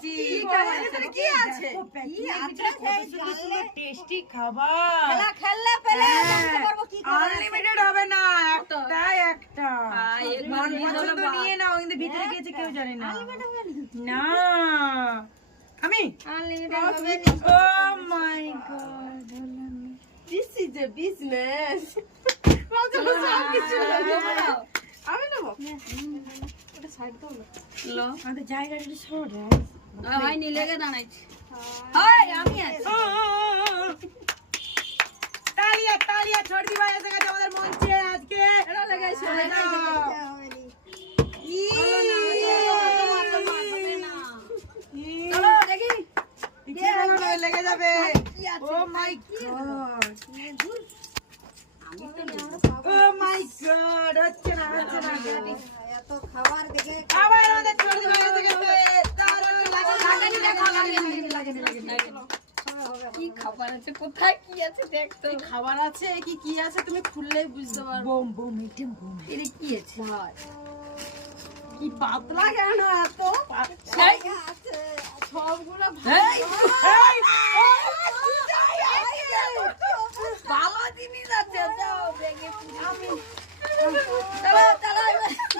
পেয়েছি। কি আছে? টেস্টি খাবার। খেললে পেলে জানতে পারবো কি খাবার আছে। আনলিমিটেড হবে না, একটাই একটা। মন পছন্দ নিয়ে নাও, কিন্তু ভিতরে গেছে কেউ জানে না। না আমি ও মাই god, This is a business. আমি নেব। ওটা সাইড দাও না। লো আমাদের জায়গাটা ছোট। হয় নি লেগে দাঁড়াইছি হয় আমি আছি তালিয়া তালিয়া ছোটদি ভাই এসে গেছে আমাদের মঞ্চে আজকে। এটা লাগাইছো। চলো দেখি লেগে যাবে। ও মাই গড, ও মাই গড, হচ্ছে না হচ্ছে না। এত খাবার দেখে আবার আমাদের ছোটদি ভাই এসে গেছে। কি খাবার আছে কোথায় কি আছে দেখ তো খাবার আছে কি কি আছে তুমি খুললেই বুঝতে পারবে। Bomb bomb meeting bomb. এটা কি আছে কি পাতলা কেন এত সেই আছে সবগুলো এই ভালো ভালো জিনিস আছে যাও দেখে আমি চলো চলো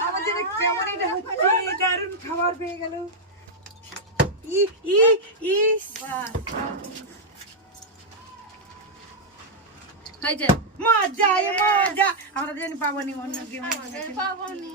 আমাদের কেমন এটা হচ্ছে, দারুণ খাবার পেয়ে গেল। ই ই ইস হয়েছে মজা মজা। আমরা জানি পাবনি অন্য গেম। পাবো নি